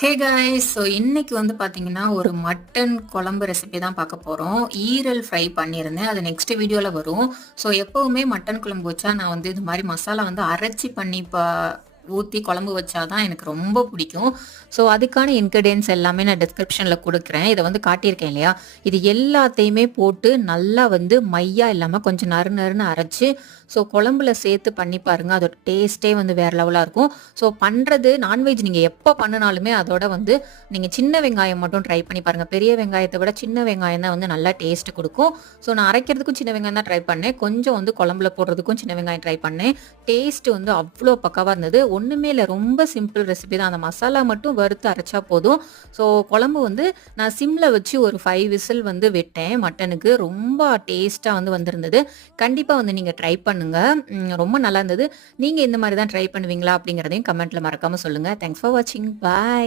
Hey guys! So இன்னைக்கு வந்து பார்த்தீங்கன்னா, ஒரு மட்டன் குழம்பு ரெசிபி தான் பார்க்க போறோம். ஈரல் ஃப்ரை பண்ணியிருந்தேன். அது நெக்ஸ்ட் வீடியோல வரும். ஸோ எப்பவுமே மட்டன் குழம்பு வச்சா நான் வந்து இது மாரி மசாலா வந்து அரைச்சு பண்ணி ஊத்தி குழம்பு வச்சா தான் எனக்கு ரொம்ப பிடிக்கும். ஸோ அதுக்கான இன்கிரீடியன்ட்ஸ் எல்லாமே நான் டிஸ்கிரிப்ஷன்ல குடுக்குறேன். இத வந்து காட்டியிருக்கேன் இல்லையா? இது எல்லாத்தையுமே போட்டு நல்லா வந்து மையா இல்லாம கொஞ்சம் நறு நறுன்னு அரைச்சு, ஸோ குழம்புல சேர்த்து பண்ணி பாருங்க. அதோட டேஸ்ட்டே வந்து வேற லெவலா இருக்கும். ஸோ பண்றது நான்வெஜ் நீங்க எப்ப பண்ணுனாலுமே அதோட வந்து நீங்க சின்ன வெங்காயம் மட்டும் ட்ரை பண்ணி பாருங்க. பெரிய வெங்காயத்த விட சின்ன வெங்காயம் தான் வந்து நல்லா டேஸ்ட் குடுக்கும். ஸோ நான் அரைக்கிறதுக்கும் சின்ன வெங்காயம் தான் ட்ரை பண்ணேன். கொஞ்சம் வந்து குழம்புல போடுறதுக்கும் சின்ன வெங்காயம் ட்ரை பண்ணேன். டேஸ்ட் வந்து அவ்ளோ பக்காவா இருந்தது. ஒண்ணுமே இல்ல. ரொம்ப சிம்பிள் ரெசிபி தான். அந்த மசாலா மட்டும் வறுத்து அரைச்சா போதும். ஸோ குழம்பு வந்து நான் சிம்ல வச்சு ஒரு 5 விசில் வந்து விட்டேன் மட்டனுக்கு. ரொம்ப டேஸ்ட்டா வந்து வந்திருந்தது. கண்டிப்பா வந்து நீங்க ட்ரை பண்ணுங்க. ரொம்ப நல்லா இருந்தது. நீங்க இந்த மாரி தான் ட்ரை பண்ணுவீங்களா? அப்படிங்கிறதையும் கமெண்ட்ல மறக்காம சொல்லுங்க. தேங்க்ஸ் ஃபார் வாட்சிங். பாய்.